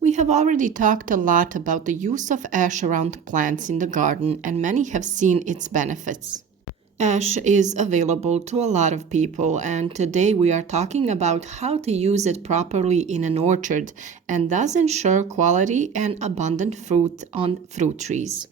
We have already talked a lot about the use of ash around plants in the garden, and many have seen its benefits. Ash is available to a lot of people, and today we are talking about how to use it properly in an orchard and thus ensure quality and abundant fruit on fruit trees.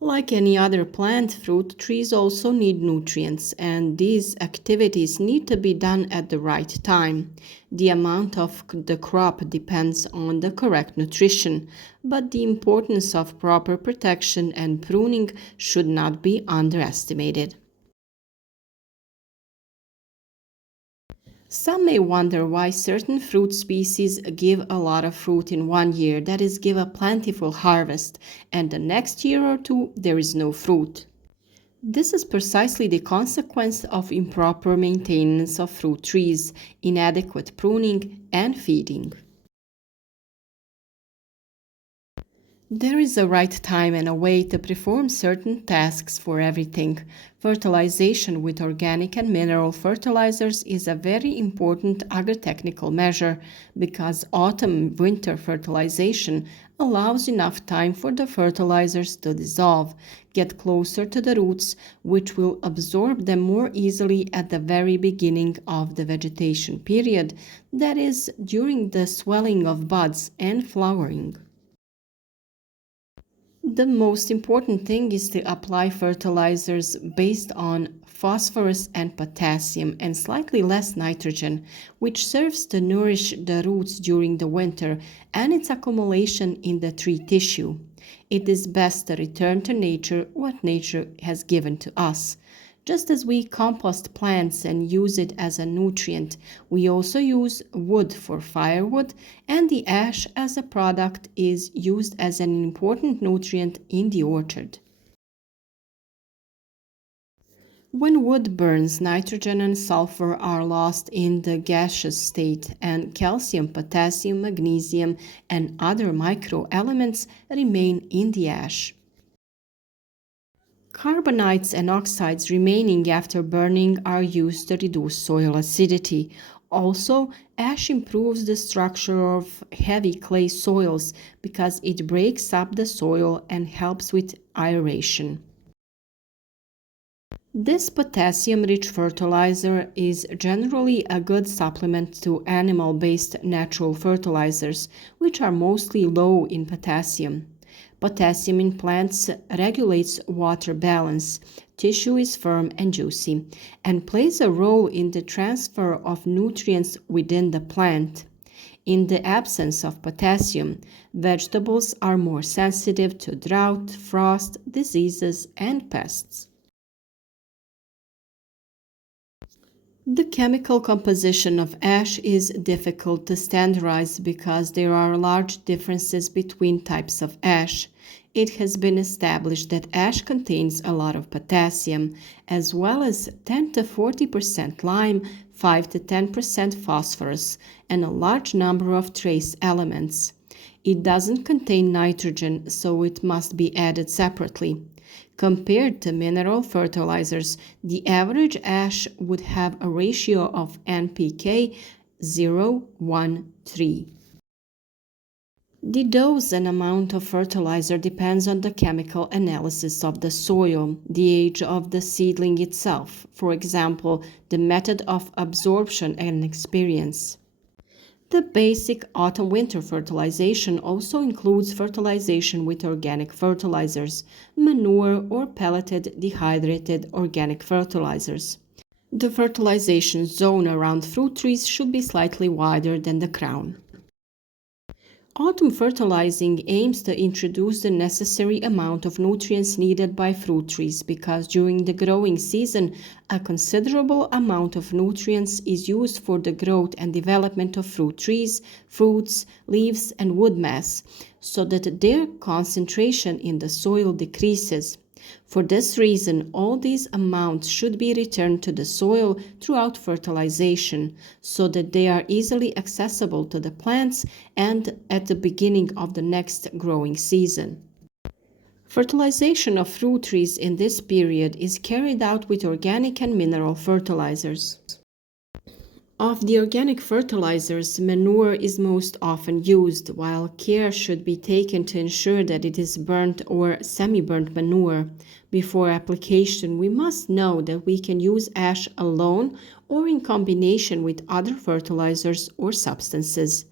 Like any other plant, fruit trees also need nutrients, and these activities need to be done at the right time. The amount of the crop depends on the correct nutrition, but the importance of proper protection and pruning should not be underestimated. Some may wonder why certain fruit species give a lot of fruit in one year, that is, give a plentiful harvest, and the next year or two there is no fruit. This is precisely the consequence of improper maintenance of fruit trees, inadequate pruning, and feeding. There is a right time and a way to perform certain tasks for everything. Fertilization with organic and mineral fertilizers is a very important agritechnical measure because autumn-winter fertilization allows enough time for the fertilizers to dissolve, get closer to the roots, which will absorb them more easily at the very beginning of the vegetation period, that is, during the swelling of buds and flowering. The most important thing is to apply fertilizers based on phosphorus and potassium and slightly less nitrogen, which serves to nourish the roots during the winter and its accumulation in the tree tissue. It is best to return to nature what nature has given to us. Just as we compost plants and use it as a nutrient, we also use wood for firewood, and the ash as a product is used as an important nutrient in the orchard. When wood burns, nitrogen and sulfur are lost in the gaseous state, and calcium, potassium, magnesium, and other microelements remain in the ash. Carbonites and oxides remaining after burning are used to reduce soil acidity. Also, ash improves the structure of heavy clay soils because it breaks up the soil and helps with aeration. This potassium rich fertilizer is generally a good supplement to animal based natural fertilizers, which are mostly low in potassium. Potassium in plants regulates water balance, tissue is firm and juicy, and plays a role in the transfer of nutrients within the plant. In the absence of potassium, vegetables are more sensitive to drought, frost, diseases, and pests. The chemical composition of ash is difficult to standardize because there are large differences between types of ash. It has been established that ash contains a lot of potassium, as well as 10 to 40% lime, 5 to 10% phosphorus, and a large number of trace elements. It doesn't contain nitrogen, so it must be added separately. Compared to mineral fertilizers, the average ash would have a ratio of NPK 0:1:3. The dose and amount of fertilizer depends on the chemical analysis of the soil, the age of the seedling itself, for example, the method of absorption and experience. The basic autumn-winter fertilization also includes fertilization with organic fertilizers, manure or pelleted dehydrated organic fertilizers. The fertilization zone around fruit trees should be slightly wider than the crown. Autumn fertilizing aims to introduce the necessary amount of nutrients needed by fruit trees because during the growing season, a considerable amount of nutrients is used for the growth and development of fruit trees, fruits, leaves, and wood mass, so that their concentration in the soil decreases. For this reason, all these amounts should be returned to the soil throughout fertilization so that they are easily accessible to the plants and at the beginning of the next growing season. Fertilization of fruit trees in this period is carried out with organic and mineral fertilizers. Of the organic fertilizers, manure is most often used, while care should be taken to ensure that it is burnt or semi-burnt manure. Before application, we must know that we can use ash alone or in combination with other fertilizers or substances.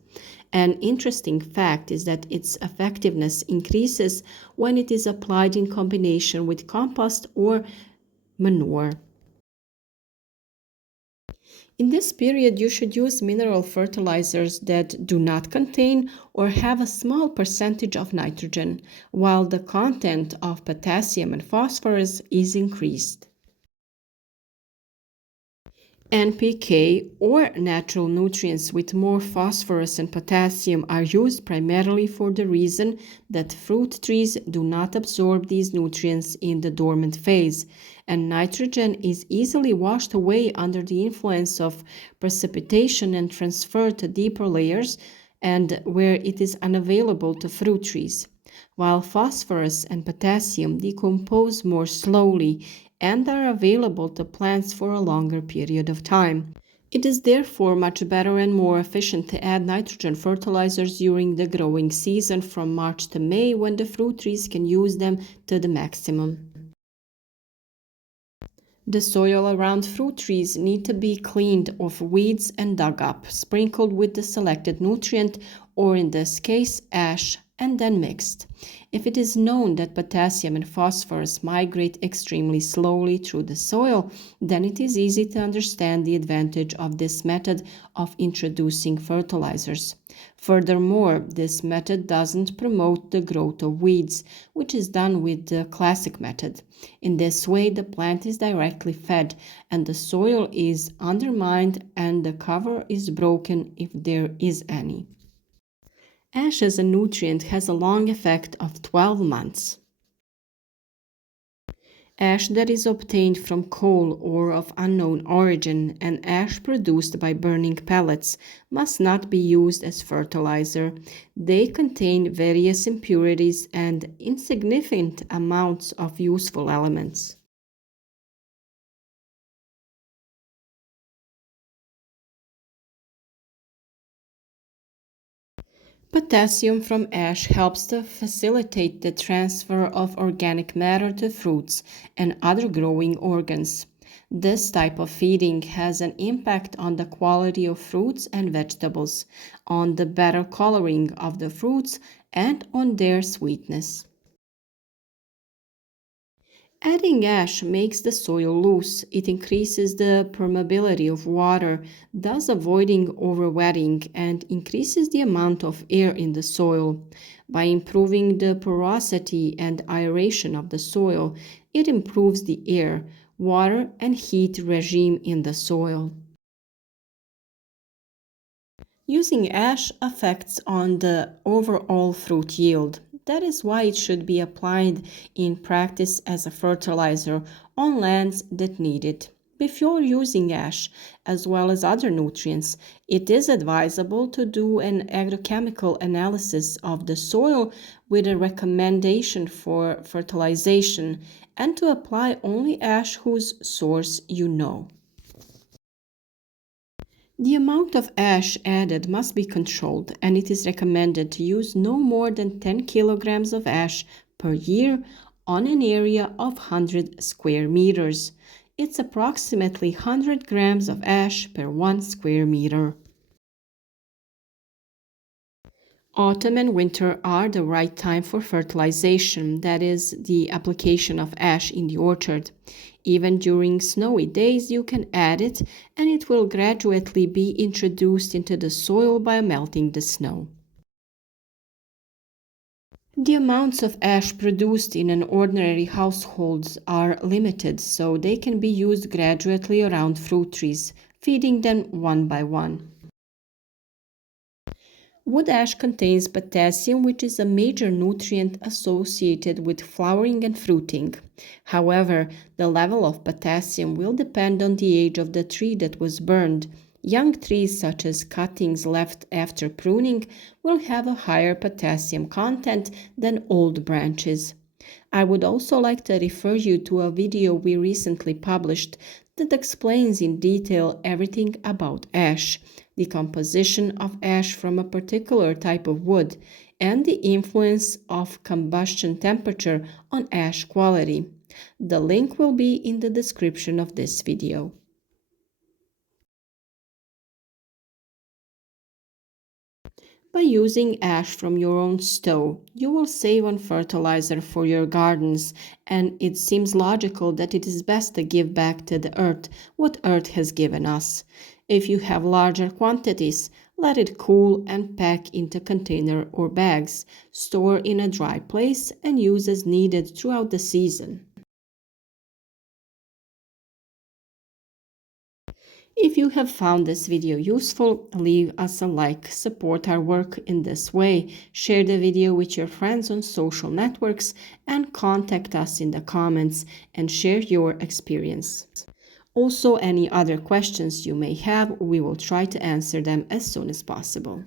An interesting fact is that its effectiveness increases when it is applied in combination with compost or manure. In this period, you should use mineral fertilizers that do not contain or have a small percentage of nitrogen, while the content of potassium and phosphorus is increased. NPK, or natural nutrients with more phosphorus and potassium, are used primarily for the reason that fruit trees do not absorb these nutrients in the dormant phase, and nitrogen is easily washed away under the influence of precipitation and transferred to deeper layers and where it is unavailable to fruit trees, while phosphorus and potassium decompose more slowly and are available to plants for a longer period of time. It is therefore much better and more efficient to add nitrogen fertilizers during the growing season from March to May when the fruit trees can use them to the maximum. The soil around fruit trees need to be cleaned of weeds and dug up, sprinkled with the selected nutrient, or in this case, ash, and then mixed. If it is known that potassium and phosphorus migrate extremely slowly through the soil, then it is easy to understand the advantage of this method of introducing fertilizers. Furthermore, this method doesn't promote the growth of weeds, which is done with the classic method. In this way, the plant is directly fed and the soil is undermined and the cover is broken if there is any. Ash as a nutrient has a long effect of 12 months. Ash that is obtained from coal or of unknown origin and ash produced by burning pellets must not be used as fertilizer. They contain various impurities and insignificant amounts of useful elements. Potassium from ash helps to facilitate the transfer of organic matter to fruits and other growing organs. This type of feeding has an impact on the quality of fruits and vegetables, on the better coloring of the fruits, and on their sweetness. Adding ash makes the soil loose. It increases the permeability of water, thus avoiding overwetting, and increases the amount of air in the soil. By improving the porosity and aeration of the soil, it improves the air, water, and heat regime in the soil. Using ash affects on the overall fruit yield. That is why it should be applied in practice as a fertilizer on lands that need it. Before using ash, as well as other nutrients, it is advisable to do an agrochemical analysis of the soil with a recommendation for fertilization and to apply only ash whose source you know. The amount of ash added must be controlled, and it is recommended to use no more than 10 kilograms of ash per year on an area of 100 square meters. It's approximately 100 grams of ash per 1 square meter. Autumn and winter are the right time for fertilization, that is, the application of ash in the orchard. Even during snowy days, you can add it, and it will gradually be introduced into the soil by melting the snow. The amounts of ash produced in an ordinary household are limited, so they can be used gradually around fruit trees, feeding them one by one. Wood ash contains potassium, which is a major nutrient associated with flowering and fruiting. However, the level of potassium will depend on the age of the tree that was burned. Young trees, such as cuttings left after pruning, will have a higher potassium content than old branches. I would also like to refer you to a video we recently published that explains in detail everything about ash, the composition of ash from a particular type of wood, and the influence of combustion temperature on ash quality. The link will be in the description of this video. By using ash from your own stove, you will save on fertilizer for your gardens, and it seems logical that it is best to give back to the earth what earth has given us. If you have larger quantities, let it cool and pack into container or bags, store in a dry place, and use as needed throughout the season. If you have found this video useful, leave us a like, support our work in this way, share the video with your friends on social networks, and contact us in the comments and share your experience. Also, any other questions you may have, we will try to answer them as soon as possible.